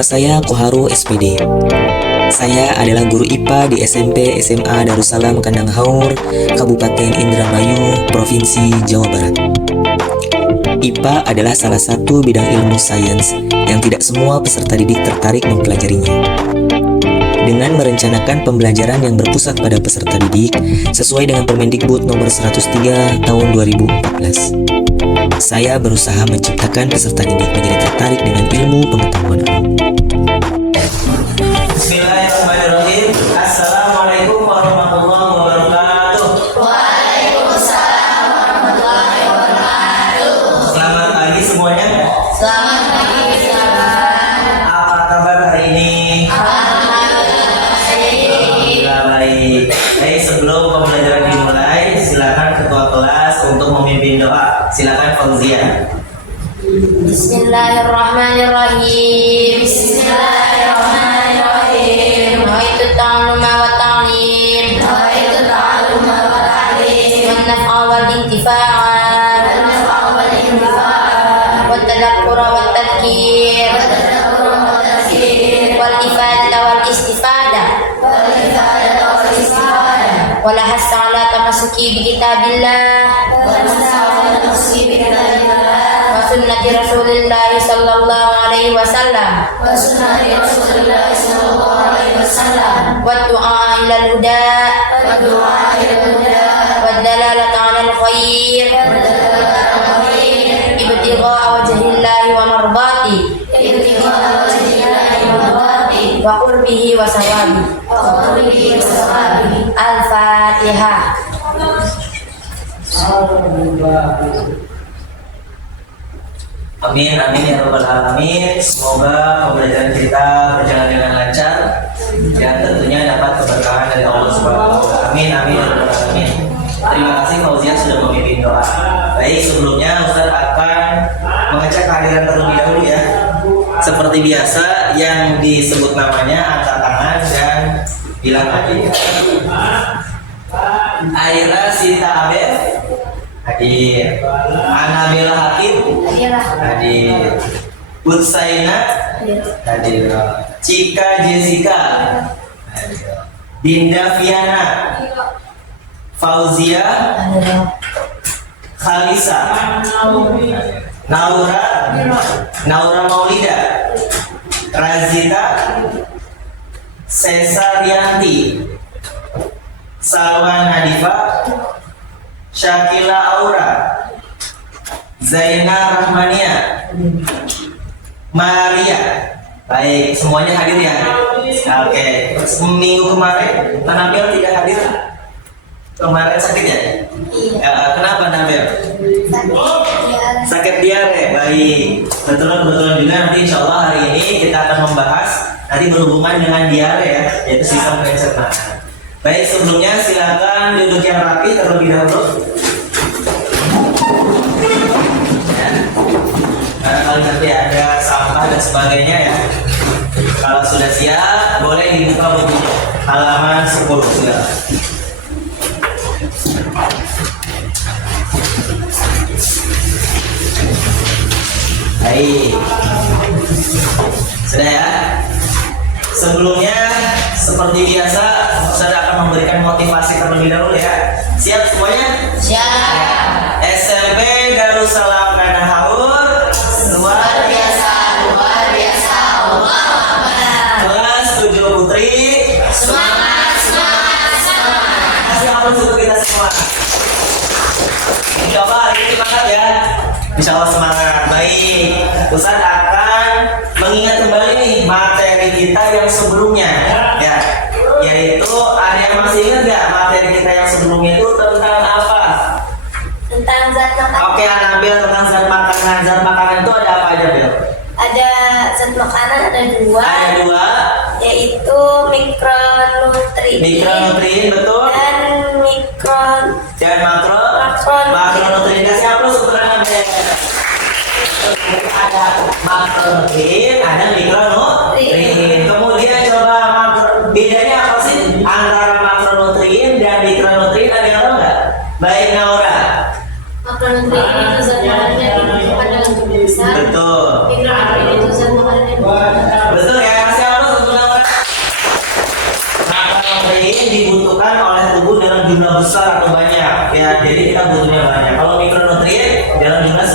Nama saya Koharu SPD. Saya adalah guru IPA di SMP SMA Darussalam Kandang Haur, Kabupaten Indramayu, Provinsi Jawa Barat. IPA adalah salah satu bidang ilmu sains yang tidak semua peserta didik tertarik mempelajarinya. Dengan merencanakan pembelajaran yang berpusat pada peserta didik sesuai dengan Permendikbud nomor 103 tahun 2014. Saya berusaha menciptakan peserta didik menjadi tertarik dengan ilmu pengetahuan alam. Bismillahirrahmanirrahim. Assalamualaikum warahmatullahi wabarakatuh. Waalaikumsalam warahmatullahi wabarakatuh. Selamat pagi semuanya. Selamat pagi Ustaz. Apa kabar hari ini? Alhamdulillah baik. Baik, sebelum pembelajaran dimulai, silakan ketua kelas untuk memimpin doa. Silakan Fauzia. Bismillahirrahmanirrahim. Bismillahirrahmanirrahim. Nawaitu ta'alluma wa ta'lim. Nawaitu ta'alluma wa ta'lim. Wan naf'a wal intifa'a. Wan naf'a wal intifa'a. Wat tadakkura wat tadhkir. Wat tadakkura wat tadhkir. Wal ifadata wal istifadah. Wal ifadata wal istifadah. Wal hasa ala tamassuki bi kitabillah. Wal hasa ala tamassuki bi kitabillah. Sunnati Rasulillah sallallahu alaihi wasallam wa sunnati Rasulillah sallallahu alaihi wasallam wa du'a ila al-huda wa du'a ila al-huda wa dalalata 'ala al-khair wa dalalata 'ala al-khair ibtigha wajhillah wa mardati ibtigha wajhillah wa mardati wa qurbihi wa sawabi al-Fatihah. Amin, amin ya rabbal alamin. Semoga pembelajaran kita berjalan dengan lancar dan tentunya dapat keberkahan dari Allah Subhanahu wa taala. Amin, amin ya rabbal alamin. Terima kasih Fauzia sudah memimpin doa. Baik, sebelumnya Ustaz akan mengecek kehadiran terlebih dahulu ya. Seperti biasa yang disebut namanya angkat tangan dan bilang hadir. Aira Sinta Abel hadir. Anabela Hakim hadir. Utsaina hadir. Cika Jessica hadir. Dinda Viana, Fauzia, Khalisa, Naura Maulida, Razita, Cesarianti, Salwa Nadifa, Syakila Aura, Zaina Rahmania, Maria. Baik, semuanya hadir ya. Oke. Minggu kemarin Nabil tidak hadir. Kemarin sakit ya? Iya. Kenapa Nabil? Sakit diare. Baik. Betul juga nanti insya Allah hari ini kita akan membahas nanti berhubungan dengan diare ya, yaitu sistem pencernaan. Baik, sebelumnya silakan duduk yang rapi terlebih dahulu. Ya. Karena kalau nanti ada sampah dan sebagainya ya. Kalau sudah siap, boleh dibuka buku halaman 10 silakan. Baik. Sudah ya? Sebelumnya seperti biasa saya akan memberikan motivasi terlebih dahulu ya. Siap semuanya? Siap. SMP Darussalam Kandang Haur luar biasa. Allahu Akbar. Kelas 7 Putri. Semangat. Kasih aplaus untuk kita semua. Insya Allah hari ini semangat ya. Insya Allah semangat. Baik, Ustaz akan mengingat kembali nih materi kita yang sebelumnya ya, yaitu ada yang masih ingat nggak materi kita yang sebelumnya itu tentang apa? Tentang zat makanan. Oke, Anabil, tentang zat makanan. Zat makanan itu ada apa aja, Bil? Ada zat makanan ada dua. Ada dua. Yaitu mikronutrien. Mikronutrien betul. Dan makro. Makronutrien. Kasih aplaus untuk Anabil. Ada makronutrien, ada mikronutrien. Kemudian coba bedanya apa sih antara makronutrien dan mikronutrien? Ada yang tahu nggak? Baik, Naura. Makronutrien itu zat makanan yang dibutuhkan dalam jumlah besar. Betul. Mikronutrien itu zat makanan yang dibutuhkan dalam Betul jumlah besar atau banyak ya, jadi kita butuhnya banyak. Kalau mikronutrien dalam jumlah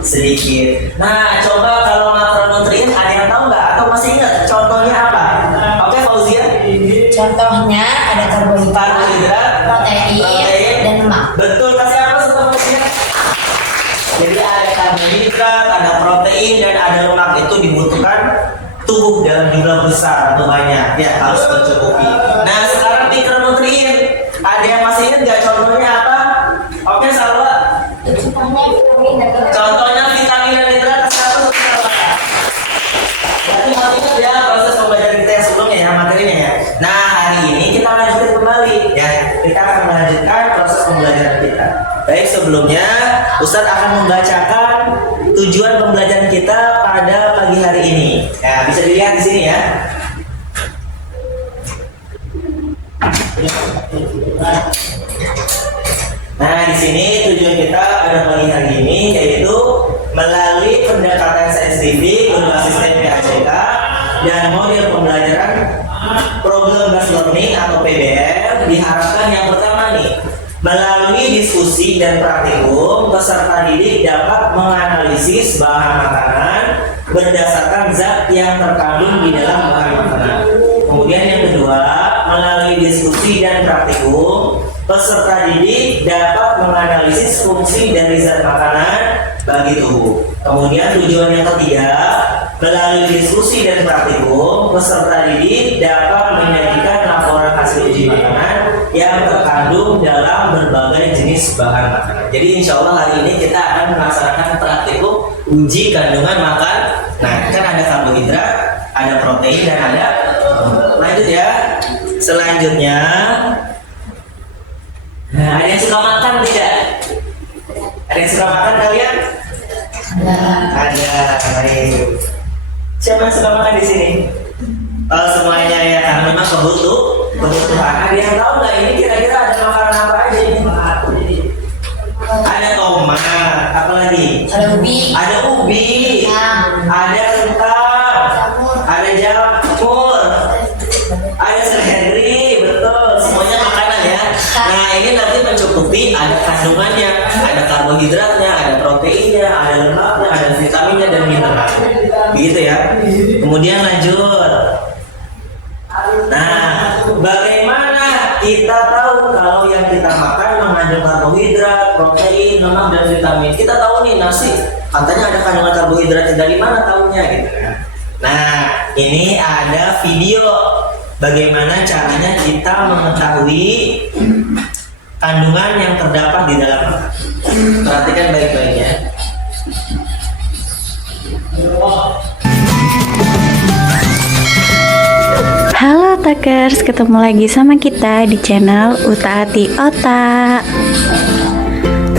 sedikit. Nah, coba kalau makronutrien ada yang tahu nggak atau masih ingat contohnya apa? Oke, Fauzia. Contohnya ada Karbohidrat, protein, dan lemak. Betul, kasih apa setelah Fauzia? Jadi ada karbohidrat, ada protein, dan ada lemak. Itu dibutuhkan tubuh dalam jumlah besar atau banyak ya, harus mencukupi. Nah, sekarang mikronutrien, ada yang masih ingat nggak contohnya apa? Oke, Salwa. Contohnya vitamin dan mineral, kasih apa untuk Salwa? Berarti masih ingat ya proses pembelajaran kita yang sebelumnya ya, materinya ya. Nah, hari ini kita lanjutkan kembali ya. Kita akan melanjutkan proses pembelajaran kita. Baik, sebelumnya Ustadz akan membacakan tujuan pembelajaran kita pada pagi hari ini. Nah, bisa dilihat di sini ya. Nah, di sini tujuan kita pada pagi hari ini yaitu melalui pendekatan saintifik berbasis TPACK dan model pembelajaran problem based learning atau PBL, diharapkan yang pertama nih, melalui diskusi dan praktikum, peserta didik dapat menganalisis bahan makanan berdasarkan zat yang terkandung di dalam bahan makanan. Kemudian yang kedua, melalui diskusi dan praktikum, peserta didik dapat menganalisis fungsi dari zat makanan bagi tubuh. Kemudian tujuan yang ketiga, melalui diskusi dan praktikum, peserta didik dapat menyajikan laporan hasil uji makanan yang terkandung dalam berbagai jenis bahan makanan. Jadi insya Allah hari ini kita akan melaksanakan praktikum uji kandungan makan. Nah, kan ada karbohidrat, ada protein, dan ada lanjut ya. Selanjutnya, nah, ada yang suka makan tidak? Ada yang suka makan kalian? Ada. Baik. Siapa yang suka makan di sini? Oh, semuanya ya, karena memang kebutuhan. Ada yang tahu nggak ini kira-kira ada makanan apa aja ini? Ada tomat, apa lagi? Ada ubi. Ada ubi, ada kentang, ada jamur, ada seledri, betul. Semuanya makanan ya. Nah, ini nanti mencukupi, ada kandungannya, ada karbohidratnya, ada proteinnya, ada lemaknya, ada vitaminnya dan mineral. Begitu ya. Kemudian lanjut. Nah, bagaimana kita tahu kalau yang kita makan mengandung karbohidrat, protein, lemak, dan vitamin? Kita tahu nih nasi, katanya ada kandungan karbohidrat, dari mana tahunya gitu kan? Nah, ini ada video bagaimana caranya kita mengetahui kandungan yang terdapat di dalam makanan. Perhatikan baik-baik ya. Halo Takers, ketemu lagi sama kita di channel Utaati Otak.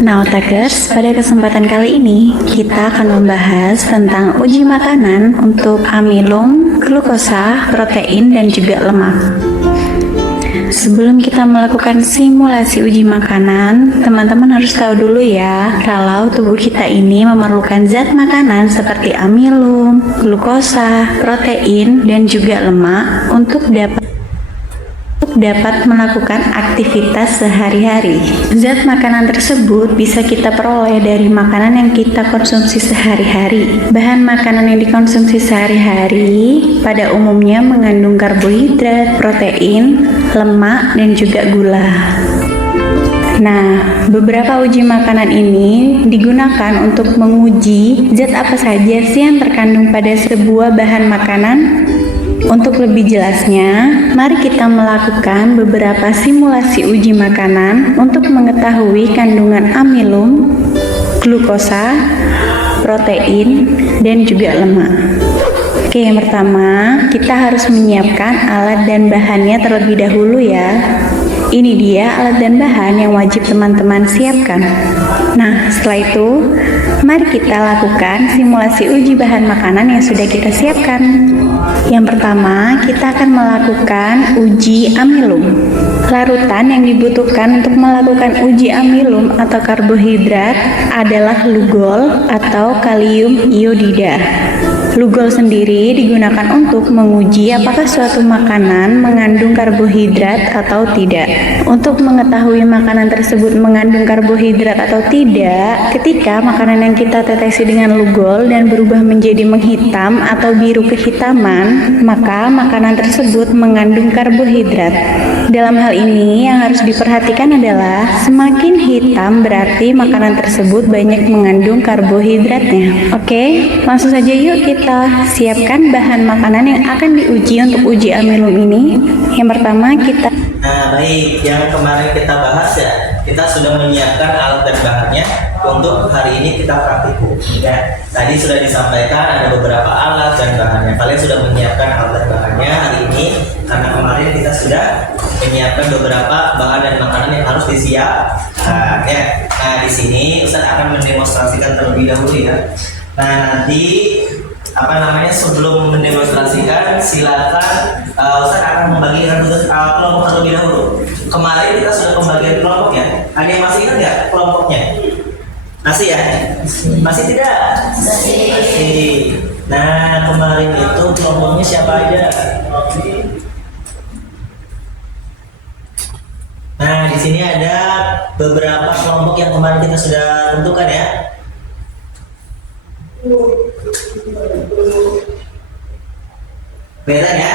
Nah Takers, pada kesempatan kali ini kita akan membahas tentang uji makanan untuk amilum, glukosa, protein, dan juga lemak. Sebelum kita melakukan simulasi uji makanan, teman-teman harus tahu dulu ya kalau tubuh kita ini memerlukan zat makanan seperti amilum, glukosa, protein, dan juga lemak untuk dapat melakukan aktivitas sehari-hari. Zat makanan tersebut bisa kita peroleh dari makanan yang kita konsumsi sehari-hari. Bahan makanan yang dikonsumsi sehari-hari pada umumnya mengandung karbohidrat, protein, lemak, dan juga gula. Nah, beberapa uji makanan ini digunakan untuk menguji zat apa saja sih yang terkandung pada sebuah bahan makanan. Untuk lebih jelasnya, mari kita melakukan beberapa simulasi uji makanan untuk mengetahui kandungan amilum, glukosa, protein, dan juga lemak. Oke, yang pertama, kita harus menyiapkan alat dan bahannya terlebih dahulu ya. Ini dia alat dan bahan yang wajib teman-teman siapkan. Nah, setelah itu, mari kita lakukan simulasi uji bahan makanan yang sudah kita siapkan. Yang pertama, kita akan melakukan uji amilum. Larutan yang dibutuhkan untuk melakukan uji amilum atau karbohidrat adalah lugol atau kalium iodida. Lugol sendiri digunakan untuk menguji apakah suatu makanan mengandung karbohidrat atau tidak. Untuk mengetahui makanan tersebut mengandung karbohidrat atau tidak, ketika makanan yang kita tetesi dengan lugol dan berubah menjadi menghitam atau biru kehitaman, maka makanan tersebut mengandung karbohidrat. Dalam hal ini yang harus diperhatikan adalah semakin hitam berarti makanan tersebut banyak mengandung karbohidratnya. Oke, langsung saja yuk kita siapkan bahan makanan yang akan diuji untuk uji amilum ini. Yang pertama kita Nah, baik, yang kemarin kita bahas ya, kita sudah menyiapkan alat dan bahannya untuk hari ini kita praktikum. Ya, tadi sudah disampaikan ada beberapa alat dan bahannya. Kalian sudah menyiapkan alat dan bahannya hari ini karena kemarin kita sudah menyiapkan beberapa bahan dan makanan yang harus disiapkan. Ya, nah di sini Ustaz akan mendemonstrasikan terlebih dahulu ya. Nah nanti sebelum mendemonstrasikan silakan Ustaz akan membagikan tugas kelompok terlebih dahulu. Kemarin kita sudah pembagian kelompok ya. Ada yang masih ingat nggak kelompoknya? Masih ya? Masih tidak? Masih. Nah kemarin itu kelompoknya siapa aja? Nah di sini ada beberapa kelompok yang kemarin kita sudah tentukan ya. Beda ya.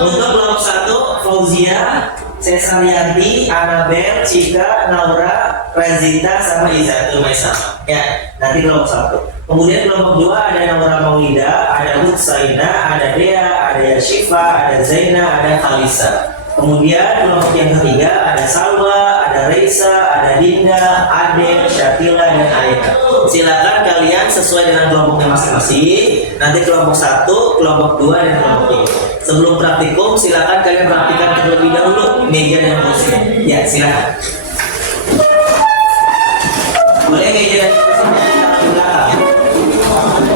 Untuk kelompok 1 Fauzia, Cesarianti, Anabel, Cika, Naura, Razita, sama Izatul Maisama. Ya, nanti kelompok 1. Kemudian kelompok 2 ada Naura Maulida, ada Hutsaina, ada Dea, ada Yashifa, ada Zaina, ada Khalisa. Kemudian kelompok yang ketiga ada Salwa, ada Reisa, ada Dinda, Ade, Syakila, dan Aida. Silakan kalian sesuai dengan kelompoknya masing-masing. Nanti kelompok 1, kelompok 2, dan kelompok 3. Sebelum praktikum, silakan kalian praktikan terlebih dahulu meja dan kursinya. Ya, silakan. Boleh meja dan kursinya di belakang.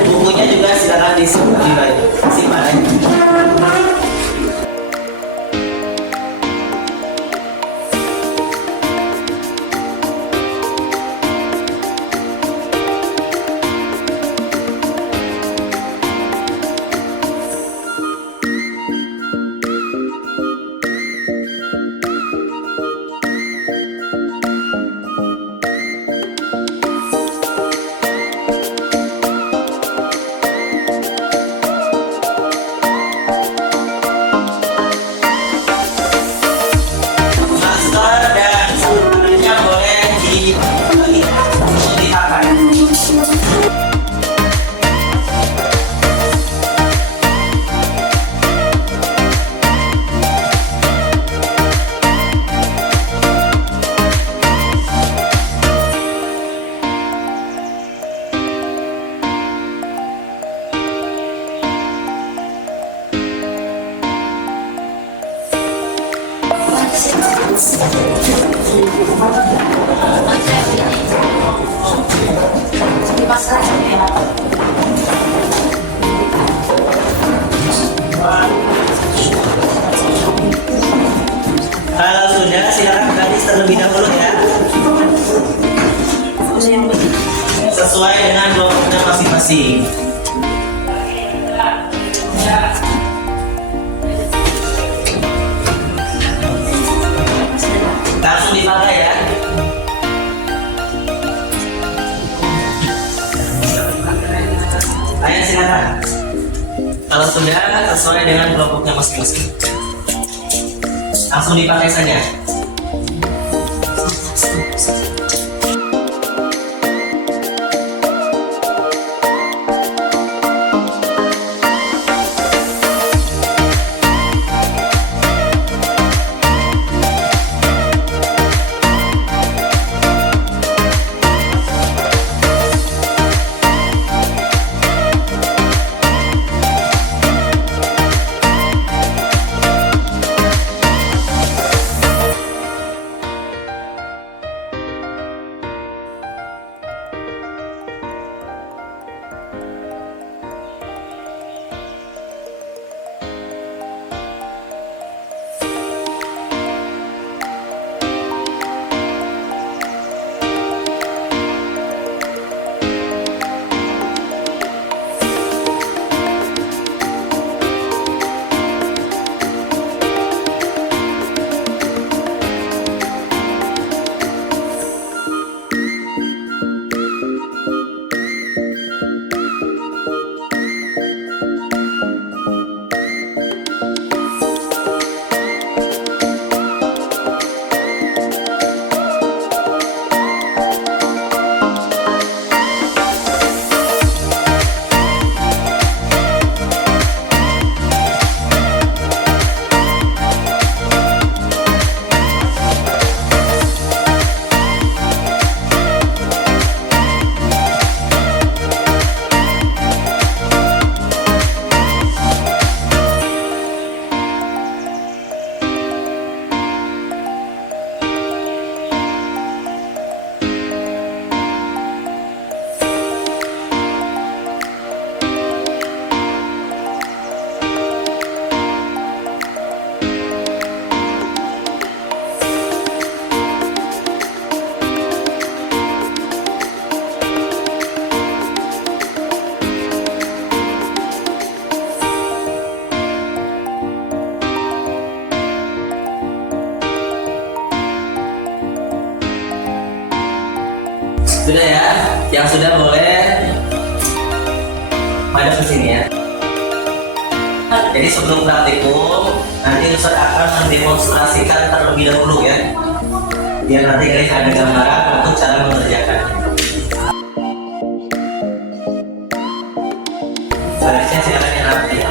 Bukunya juga silakan disimpan aja. Kalau sudah, silakan garis terlebih dahulu ya. Sesuai dengan kelompoknya masing-masing. Langsung dipakai ya. Ayo silakan. Kalau sudah sesuai dengan kelompoknya masing-masing, langsung dipakai saja. Sudah ya? Yang sudah boleh madep ke sini ya. Jadi sebelum praktikum, nanti Ustaz akan mendemonstrasikan terlebih dahulu ya. Biar nanti kalian ada gambaran untuk cara mengerjakan. Selanjutnya silakan yang nanti ya.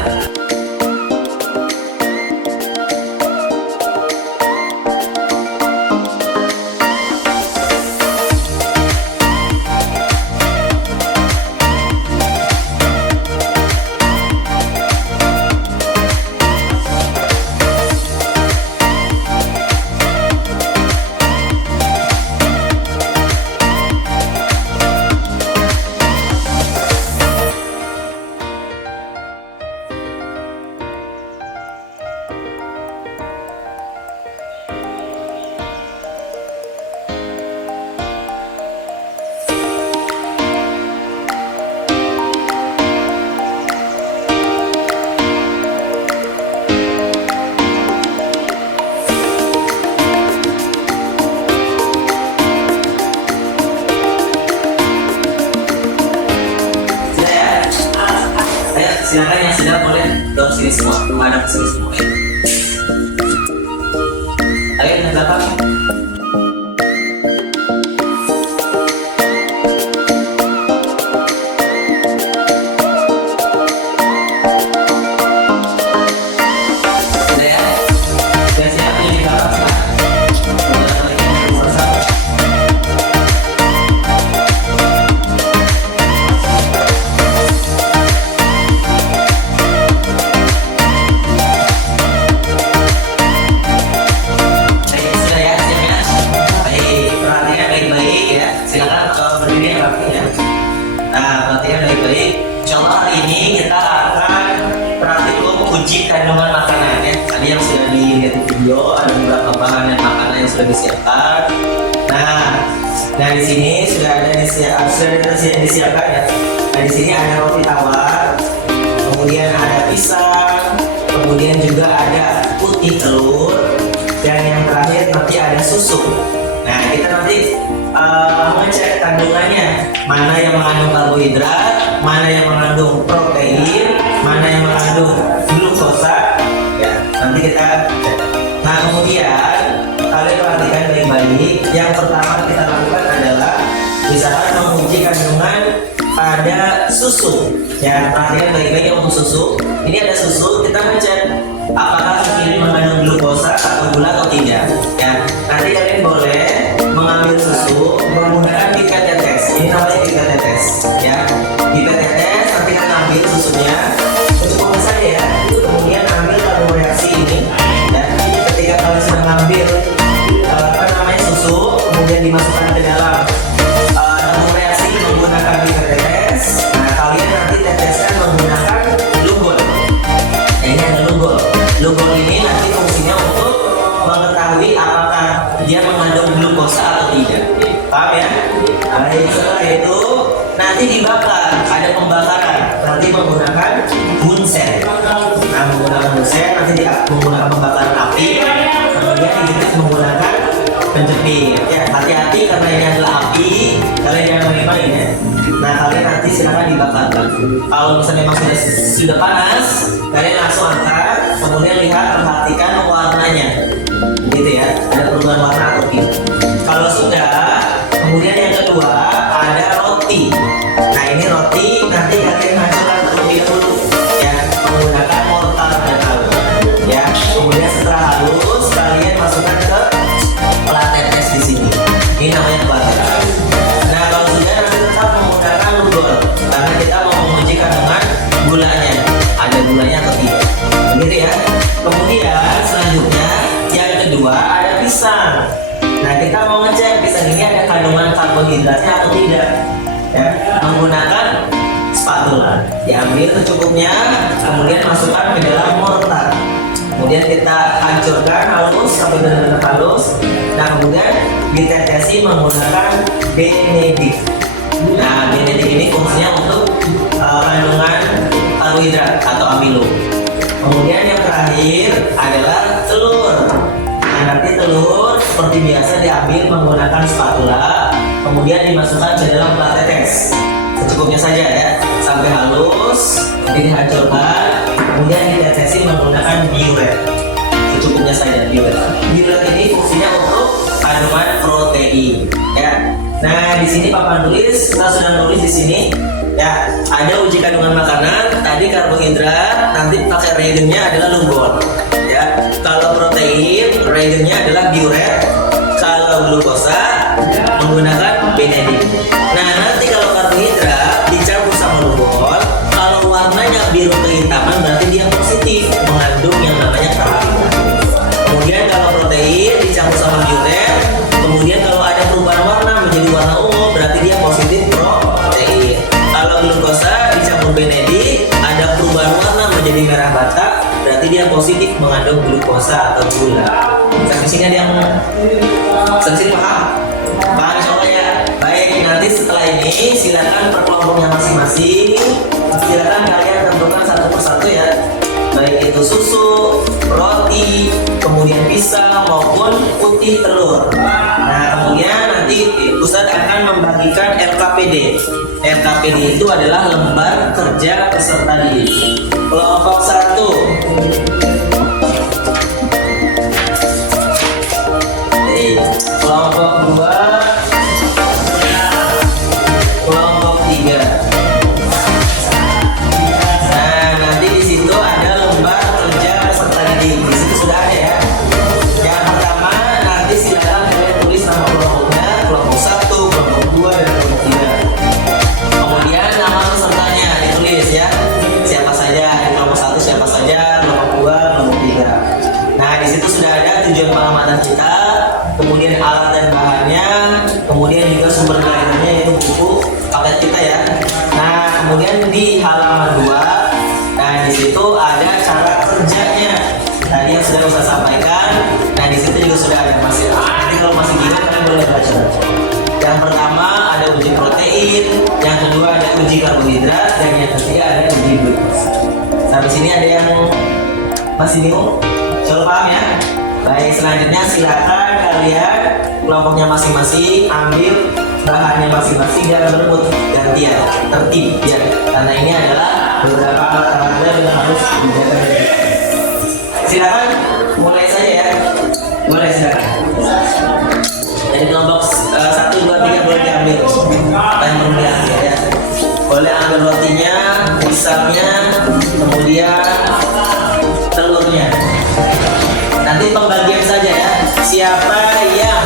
Silakan yang sudah boleh ke sini semua, menghadap ke sini semua ya. Ayo yang belakang. Sudah ya? Sudah siap yang di belakang? Kandungan makanan ya, tadi yang sudah dilihat di video ada beberapa bahan dan makanan yang sudah disiapkan. Nah di sini sudah ada disiapkan ya. Nah di sini ada roti tawar, kemudian ada pisang, kemudian juga ada putih telur, dan yang terakhir nanti ada susu. Nah kita nanti mengecek kandungannya, mana yang mengandung karbohidrat, mana yang mengandung protein, mana yang mengandung glukosa ya, nanti kita cek. Nah kemudian kalian perhatikan baik-baik. Yang pertama kita lakukan adalah misalkan menguji kandungan pada susu ya, perhatikan baik-baik untuk susu. Ini ada susu, kita ngecek apakah susu ini mengandung glukosa atau gula atau tidak ya. Nanti kalian boleh mengambil susu menggunakan pipet tetes. Ini namanya pipet tetes ya. Pipet tetes nanti kalian ambil susunya cukup saja ya. Kemudian ambil tabung reaksi ini dan ketika kalian sudah mengambil susu, kemudian dimasukkan ke dalam tabung reaksi menggunakan pipet tetes. Nah kalian nanti teteskan menggunakan lugol. Nah, ini ada lugol. Lugol ini nanti fungsinya untuk mengetahui apakah dia mengandung glukosa atau tidak. Paham ya? Baik, setelah itu nanti dibakar, ada pembakaran. Nanti menggunakan bunsen. Nah menggunakan bunsen nanti menggunakan pembakaran api, kemudian dihitung menggunakan penjepit. Ya hati-hati karena ini adalah api, kalian jangan main-main ya. Nah kalian nanti silakan dibakar. Kalau misalnya memang sudah panas, kalian langsung angkat, kemudian lihat, perhatikan warnanya, gitu ya. Ada perubahan warna atau tidak. Kalau sudah, kemudian yang kedua ada roti. Nah ini roti nanti kalian hancurkan terlebih dahulu ya, menggunakan mortar dan halus ya. Kemudian setelah halus kalian masukkan ke pelat tetes di sini. Ini namanya pelat tetes. Nah kalau sudah nanti tetap menggunakan lugol karena kita mau menguji kandungan gulanya, ada gulanya atau tidak, begitu ya. Kemudian selanjutnya yang kedua ada pisang. Nah kita mau ngecek pisang ini ada kandungan karbohidratnya atau tidak ya, menggunakan spatula. Diambil secukupnya, kemudian masukkan ke dalam mortar, kemudian kita hancurkan halus sampai benar-benar halus. Nah kemudian ditetesi menggunakan Benedict. Nah Benedict ini fungsinya untuk kandungan karbohidrat atau amilo. Kemudian yang terakhir adalah telur. Nah nanti telur seperti biasa diambil menggunakan spatula, kemudian dimasukkan ke dalam plat tetes secukupnya saja ya, sampai halus, nanti dihancurkan, kemudian ditetesin menggunakan biuret secukupnya saja. Biuret ini fungsinya untuk kandungan protein ya. Nah, di sini papan tulis kita sudah nulis di sini ya, ada uji kandungan makanan, tadi karbohidrat, nanti pakai reagennya adalah lumbol ya. Kalau protein, reagennya adalah biuret, kalau glukosa menggunakan benedik. Nah, nanti kalau karbohidrat dicampur sama lumbol, kalau warnanya biru kehitaman berarti dia positif, mengandung yang namanya karbohidrat. Kemudian kalau protein dicampur sama biuret, kemudian kalau ada perubahan warna menjadi warna ungu berarti dia positif protein. Kalau glukosa dicampur benedik, ada perubahan warna menjadi merah bata, berarti dia positif mengandung glukosa atau gula. Sampai sini ada yang sini paham? Paham insyaallah ya. Baik, nanti setelah ini silakan per kelompoknya masing-masing. Silakan kalian tentukan satu persatu ya. Baik itu susu, roti, kemudian pisang maupun putih telur. Nah, kemudian nanti Ustadz akan membagikan RKPD. RKPD itu adalah lembar kerja peserta didik. Kelompok 1. Kelompok 2. Kelompok 3. Nah, nanti di situ ada lembar kerja peserta didik. Di situ sudah ada ya. Yang pertama nanti silakan kalian tulis nama kelompoknya, kelompok 1, kelompok 2, dan kelompok 3. Kemudian nama pesertanya ditulis ya. Siapa saja di kelompok 1, siapa saja, kelompok 2, kelompok 3. Nah, di situ sudah ada tujuan pengamatan kita, kemudian alat dan bahannya, kemudian juga sumber dayanya yaitu buku paket kita ya. Nah, kemudian di halaman 2, nah di situ ada cara kerjanya. Tadi yang sudah saya sampaikan. Nah, di situ juga sudah ada masih. Nanti kalau masih bingung kalian boleh baca. Yang pertama ada uji protein, yang kedua ada uji karbohidrat, dan yang ketiga ada uji glukosa. Sampai sini ada yang masih bingung? Coba paham ya? Baik, selanjutnya silakan kalian kelompoknya masing-masing ambil bahannya masing-masing dan berebut gantian, tertib ya. Karena ini adalah beberapa alat-alatnya yang harus dijaga. Silakan mulai saja ya. Boleh silakan. Dari kelompok 1, 2, 3 boleh diambil. Apa yang perlu diambil ya? Boleh ambil rotinya, pisangnya, kemudian telurnya. Nanti pembagian saja ya. Siapa yang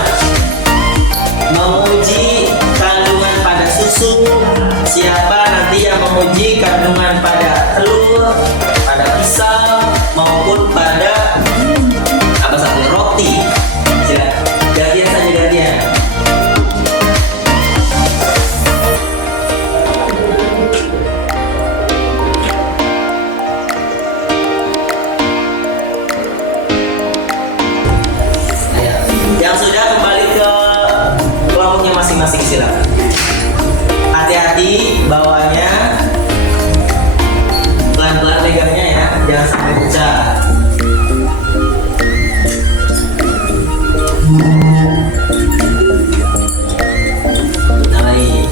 menguji kandungan pada susu, siapa nanti yang menguji kandungan pada telur, pada pisang maupun pada apa saja roti. Silakan. Gantian saja gantian. Yang sudah kembali ke kelompoknya masing-masing silakan. Hati-hati bawahnya, pelan-pelan pegangnya ya, jangan sampai pecah. Naik.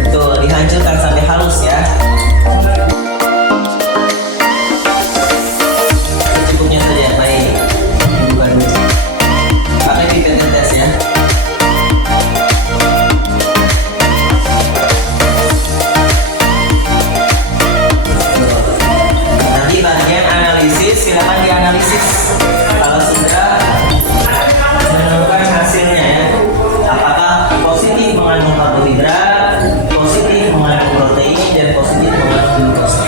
Betul, dihancurkan sampai halus ya. Cukupnya saja, baik. Bukan pakai pipet tetes ya. Nanti bagian analisis silakan dianalisis. Kalau sudah menemukan hasilnya ya, apakah positif mengandung karbohidrat, positif mengandung protein, dan positif mengandung glukosa.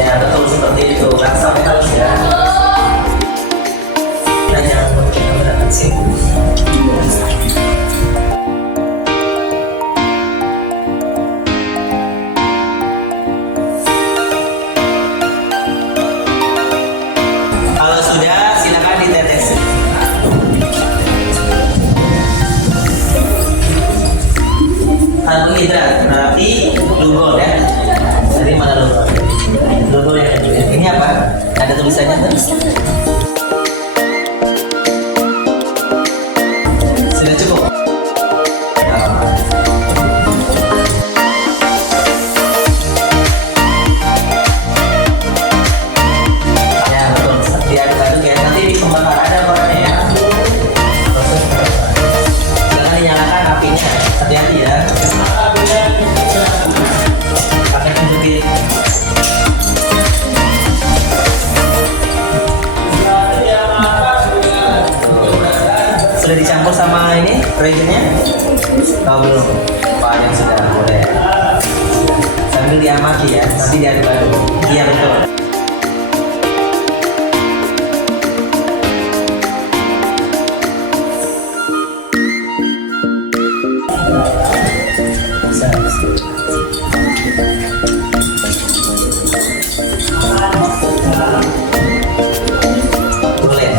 Ya betul seperti itu, kan sampai halus ya. karbohidrat, berarti glukol ya. Jadi mana glukol? Glukol yang kecil. Ini apa? Ada tulisannya tuh. Sudah cukup. Ya betul. Diaduk-aduk ya. Nanti di pembakaran ada warnanya ya. Jangan dinyalakan apinya. Hati-hati ya. Pakai pencuci. Sudah dicampur sama ini regennya? Oh belum. Wah yang sudah boleh. Sambil diamati ya. Nanti diaduk-aduk. Iya betul. Boleh.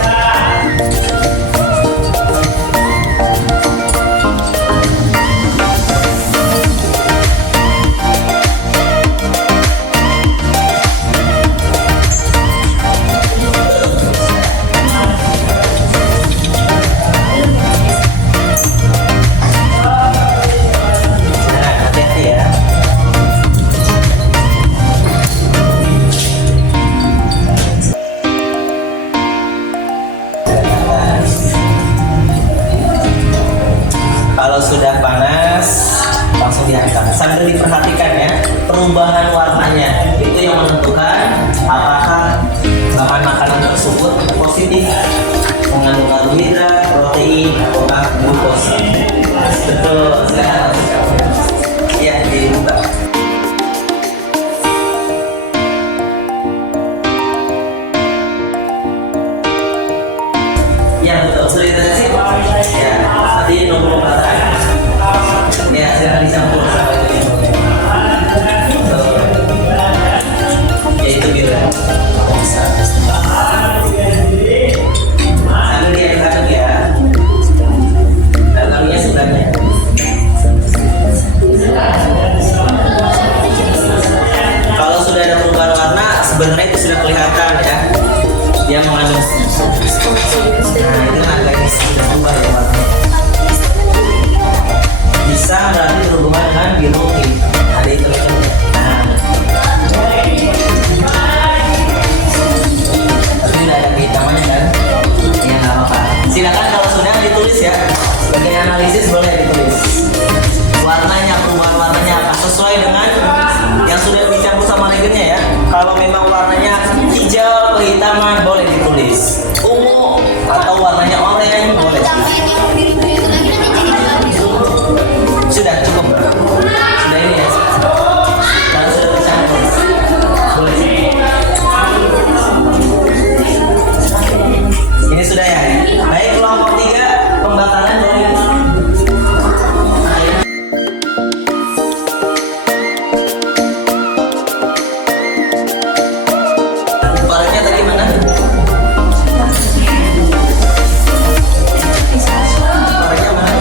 Nah, hati-hati ya. Kalau sudah panas, langsung diangkat. Sambil diperhatikan ya, perubahan warnanya itu yang menentukan apakah bahan makanan tersebut positif, mengandung karbohidrat, protein, ataukah glukosa. Betul, silakan. Ya, dibuka. Ya betul, sudah ditetesin. Ya, nanti nunggu pembakaran. Ya, silakan dicampur sampai ke ini. Betul. Ya itu biru. Sambil diaduk-aduk ya. Dalamnya sebelahnya. Kalau sudah ada perubahan warna, sebenarnya itu sudah kelihatan ya. Dia mengandung. Nah, itu agak sudah berubah ya warnanya. Bisa berarti berhubungan dengan biru pink. Ada itu ya. Nah. Tapi udah ada kehitamannya kan? Ya nggak apa-apa. Silakan kalau sudah ditulis ya. Sebagai analisis boleh ditulis. Warnanya, perubahan warnanya apa? Sesuai dengan yang sudah dicampur sama regennya ya. Kalau memang warnanya hijau, kehitaman boleh ditulis. Ungu atau warnanya oranye boleh. Sudah cukup. Sudah ini ya. Kalau sudah dicampur. Boleh. Ini sudah ya. Baik, kelompok 3 pembakaran boleh. Warnanya tadi mana? Warnanya mana?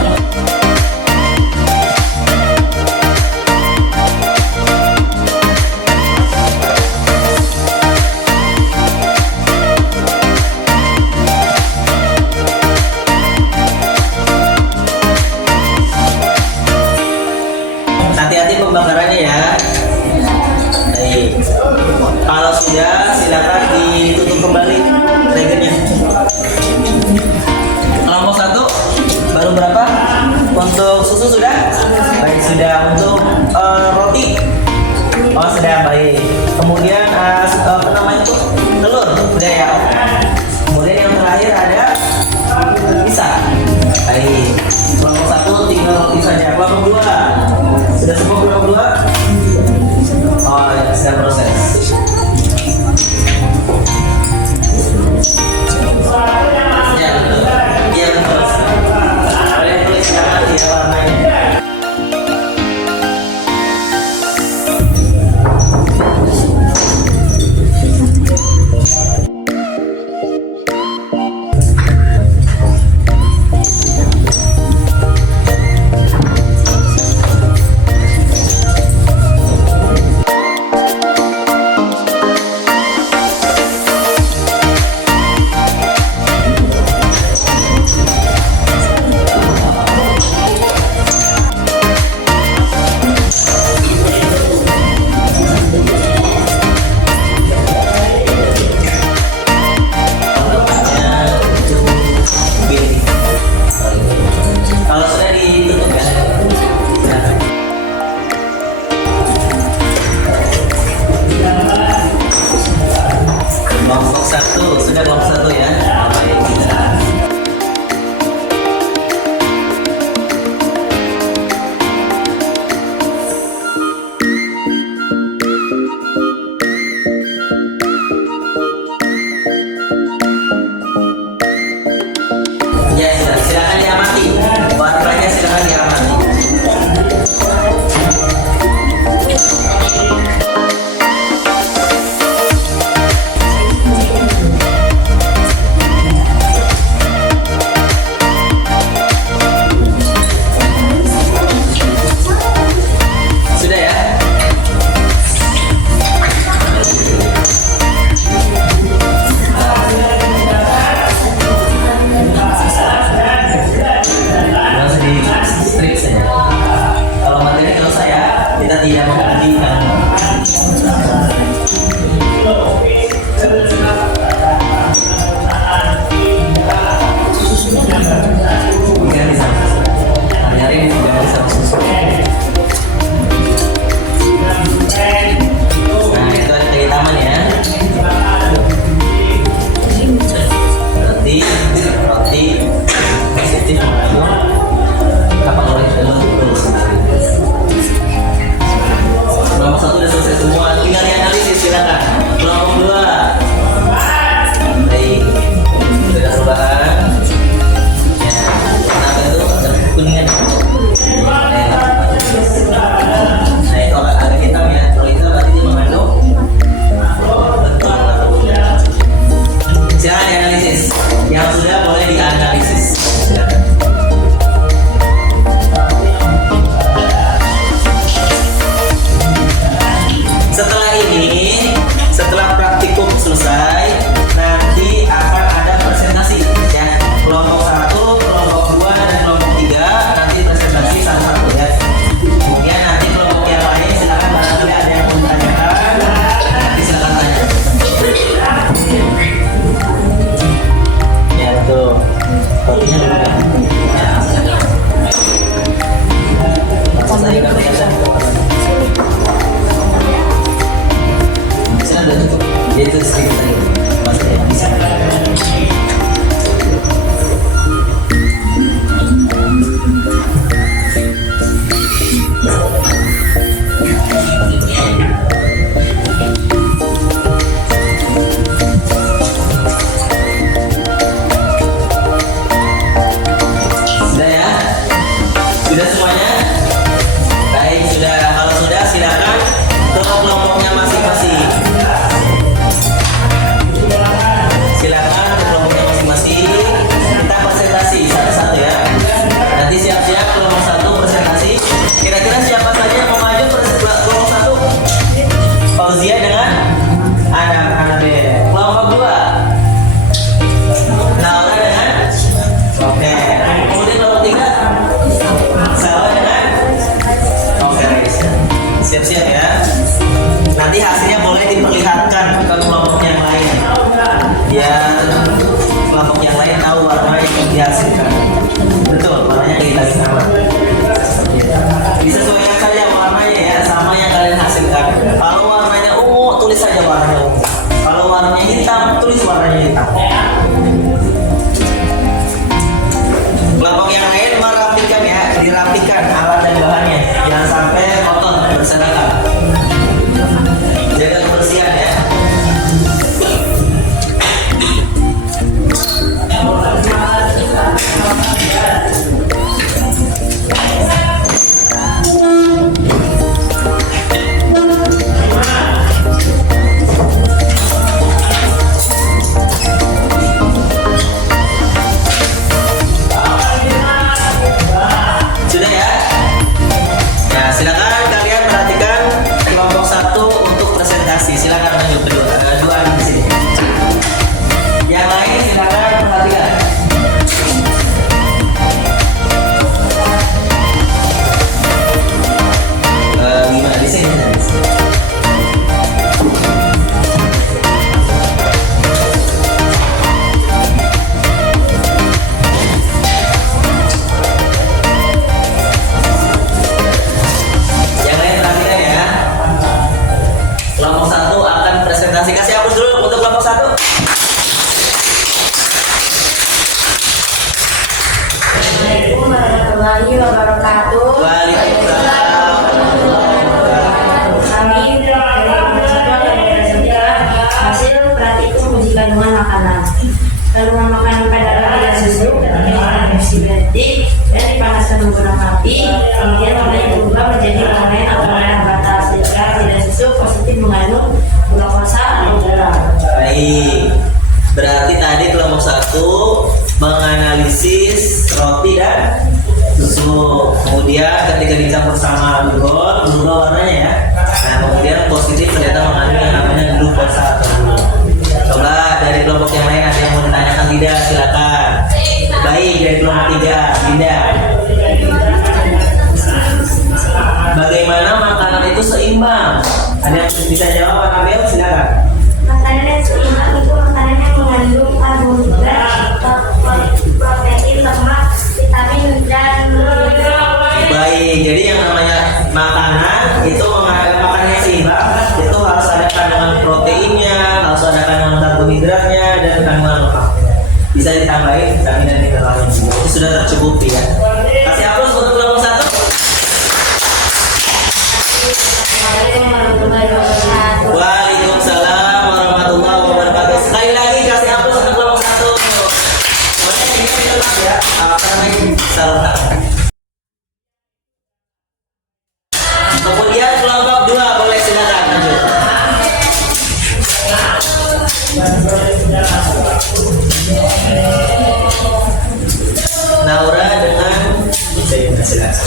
Hati-hati pembakarannya ya. Baik. Kalau sudah, silakan ditutup kembali regennya. Kelompok 1 baru berapa? Untuk susu sudah? Baik, sudah. Untuk roti? Oh, sudah. Baik. Kemudian apa namanya itu? Telur? Sudah ya. Kemudian yang terakhir ada pisang. Baik. Kelompok 1 tinggal roti saja. Kelompok 2 sudah semua kelompok 2? Oh, ya, sedang proses. Ya, betul. Iya, betul. Boleh tuliskan ya warnanya. dihasilkan. Betul, warnanya kita sama. Disesuaikan saja warnanya ya, sama yang kalian hasilkan. Kalau warnanya ungu, tulis saja warnanya ungu. Kalau warnanya hitam, tulis warnanya hitam. Kelompok yang lain merapikan ya, dirapikan alat dan bahannya, jangan sampai kotor berserakan. Jaga kebersihan ya. Sudah ya? Nah, silakan kalian perhatikan kelompok 1 untuk presentasi. Silakan lanjut dua di sini. Yang lain silakan perhatikan. Gimana di sini? Yang lain perhatikan ya. Kelompok 1 akan presentasi. Kasih hapus dulu untuk kelompok 1. Assalamualaikum warahmatullahi wabarakatuh. Waalaikumsalam. Kami dari kelompok 1 akan mempresentasikan hasil praktikum uji kandungan makanan. Kandungan makanan pada tidak susu ketika bersih berarti dan dipanaskan menggunakan api, kemudian warnanya berubah menjadi oranye atau merah bata. Jika tidak susu positif mengandung glukosa atau gula. Baik. Berarti tadi kelompok 1 menganalisis roti dan susu. Kemudian ketika dicampur sama glugon, berubah warnanya ya. Nah, kemudian positif ternyata mengandung yang namanya glukosa atau gula. Coba dari kelompok yang lain ada yang mau ditanyakan tidak? Silakan. Baik, dari kelompok 3, Dinda. Bagaimana makanan itu seimbang? Ada yang bisa jawab, Pak Nabil? Silakan. Makanan yang seimbang itu makanan yang mengandung karbohidrat, protein, lemak, vitamin, dan Baik, jadi yang namanya makanan itu makanan yang seimbang itu harus ada kandungan proteinnya, harus ada kandungan karbohidratnya dan kandungan lemaknya. Bisa ditambahin vitamin dan mineralnya juga. Itu sudah tercukupi ya. Kasih hapus untuk kelompok 1. Assalamualaikum warahmatullahi wabarakatuh. Waalaikumsalam warahmatullahi wabarakatuh. Sekali lagi kasih hapus untuk kelompok 1. Pokoknya ini jelas ya. Apa namanya? Saluran. Kemudian kelompok 2 boleh silakan lanjut. Naura dengan silakan.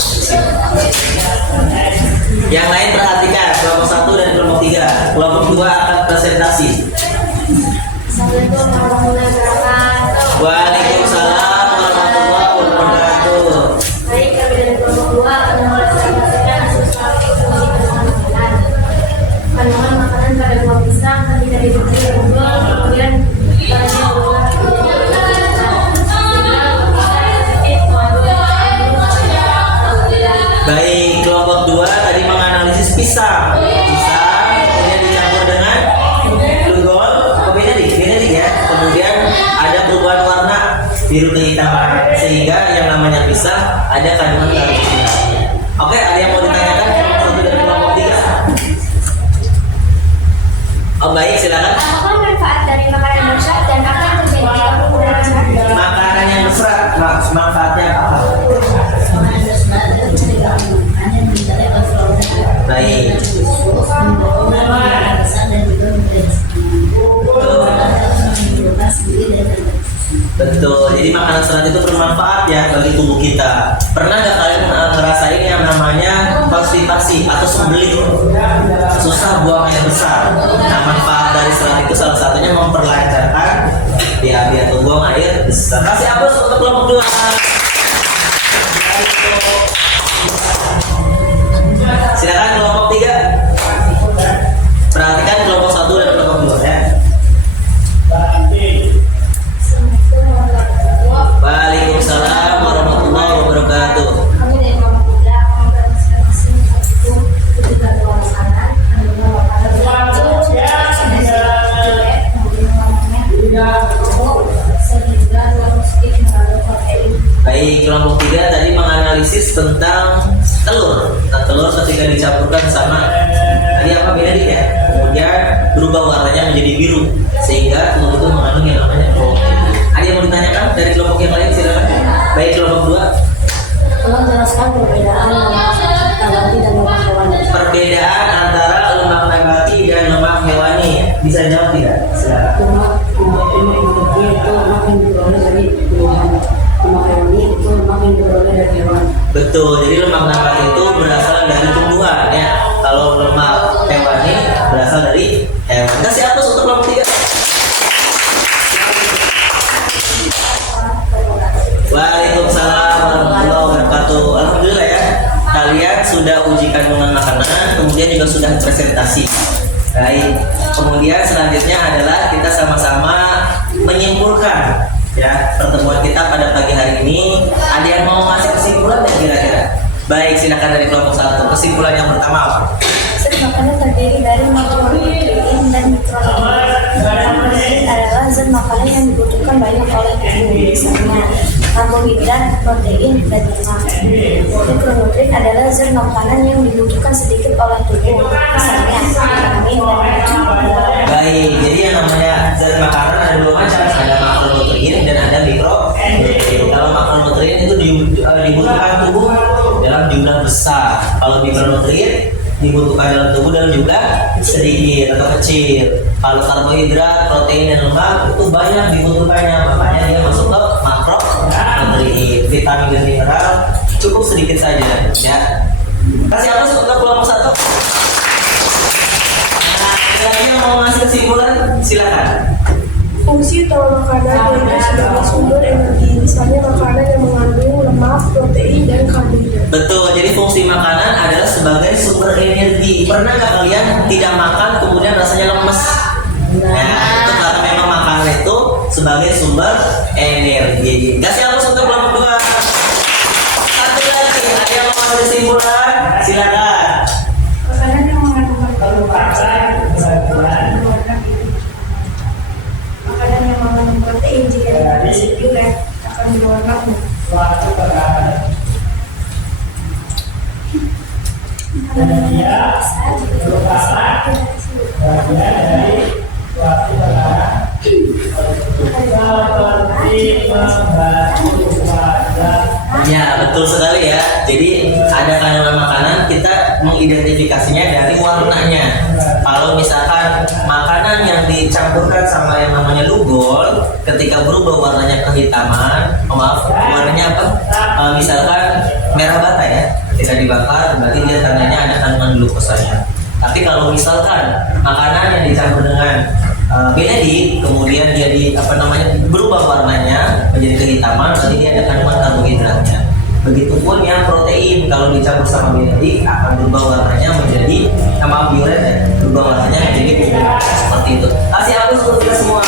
Yang lain perhatikan kelompok 1 dan kelompok 3. Kelompok 2 akan presentasi. Assalamualaikum warahmatullahi wabarakatuh. Waalaikumsalam warahmatullahi wabarakatuh. Baik, kami dari kelompok 2 akan mempresentasikan hasil praktikum uji kandungan makanan. Kandungan makanan pada buah pisang ketika direbus unggul, kemudian warnanya berubah menjadi Baik, kelompok 2 tadi menganalisis pisang. Pisang kemudian dicampur dengan glugon, benedik ya. Kemudian ada perubahan warna biru kehitaman sehingga yang namanya pisang ada kandungan karbohidrat. Oke, ada yang mau ditanyakan kelompok 1 dan kelompok 3? Oh baik, silakan. Apa manfaat dari makanan berserat dan apa yang terjadi jika penggunaan serat? Makanan yang berserat, manfaatnya apa? Baik. Betul. Jadi makanan serat itu bermanfaat ya bagi tubuh kita. Pernah nggak kalian ngerasain yang namanya konstipasi atau sembelit? Susah buang air besar. Nah, manfaat dari serat itu salah satunya memperlancarkan BAB atau buang air besar. Kasih hapus untuk kelompok 2. Silakan kelompok 3. Perhatikan kelompok 1 dan kelompok 2 ya. Waalaikumsalam Baik, kelompok 3 tadi menganalisis tentang telur. Nah, telur ketika dicampurkan sama tadi apa beda nih ya? Kemudian berubah warnanya menjadi biru sehingga telur itu mengandung yang namanya protein. Ada yang mau ditanyakan dari kelompok yang lain silakan. Baik, kelompok 2. Tolong jelaskan perbedaan lemak nabati dan lemak hewani. Perbedaan antara lemak nabati dan lemak hewani. Bisa jawab tidak? Silakan. Lemak nabati itu lemak yang diperoleh dari tumbuhan. Lemak hewani itu lemak yang diperoleh dari hewan. Betul, jadi lemak nabati itu berasal dari tumbuhan ya. Kalau lemak hewani berasal dari hewan. Kasih aplaus untuk kelompok 3. Waalaikumsalam warahmatullahi wabarakatuh. Alhamdulillah ya, kalian sudah uji kandungan makanan, kemudian juga sudah presentasi. Baik, kemudian selanjutnya adalah kita sama-sama menyimpulkan ya pertemuan kita pada pagi hari ini. Ada yang mau ngasih kesimpulan ya kira-kira? Baik, silakan dari kelompok 1. Kesimpulan yang pertama apa? Zat makanan terdiri dari makronutrien dan mikronutrien. Makronutrien adalah zat makanan yang dibutuhkan banyak oleh tubuh, misalnya karbohidrat, protein, dan lemak. Mikronutrien adalah zat makanan yang dibutuhkan sedikit oleh tubuh, misalnya vitamin dan mineral. Baik, jadi yang namanya zat makanan ada 2 macam, ada makronutrien dan ada mikronutrien. Kalau makronutrien itu dibutuhkan tubuh dalam jumlah besar. Kalau mikronutrien dibutuhkan dalam tubuh dalam jumlah sedikit atau kecil. Kalau karbohidrat, protein dan lemak itu banyak dibutuhkannya, makanya dia masuk ke makronutrien. Vitamin dan mineral cukup sedikit saja ya. Kasih apa untuk kelompok 1? Nah, yang mau ngasih kesimpulan silakan. Fungsi utama makanan yaitu sebagai sumber energi, misalnya makanan yang mengandung lemak, protein, dan karbohidrat. Betul, jadi fungsi makanan adalah sebagai sumber energi. Pernah nggak kalian tidak makan kemudian rasanya lemes? Nah, itu karena memang makanan itu sebagai sumber energi. Kasih aplaus untuk kelompok 2. Satu lagi, ada yang mau ngasih kesimpulan? Silakan. Makanan yang mengandung protein jika dikonsumsi diuret akan berwarna ungu. Ya, betul sekali ya. Jadi ada kandungan makanan kita mengidentifikasinya dari warnanya. Kalau misalkan makanan yang dicampurkan sama yang namanya lugol, ketika berubah warnanya kehitaman, warnanya apa? Misalkan merah bata ya, ketika dibakar berarti dia tandanya ada kandungan glukosanya. Tapi kalau misalkan makanan yang dicampur dengan benedi, kemudian jadi berubah warnanya menjadi kehitaman, berarti dia ada kandungan karbohidratnya. Begitupun yang protein, kalau dicampur sama benedi akan berubah warnanya menjadi biuret ya, berubah warnanya menjadi ungu seperti itu. Kasih aku untuk kita semua.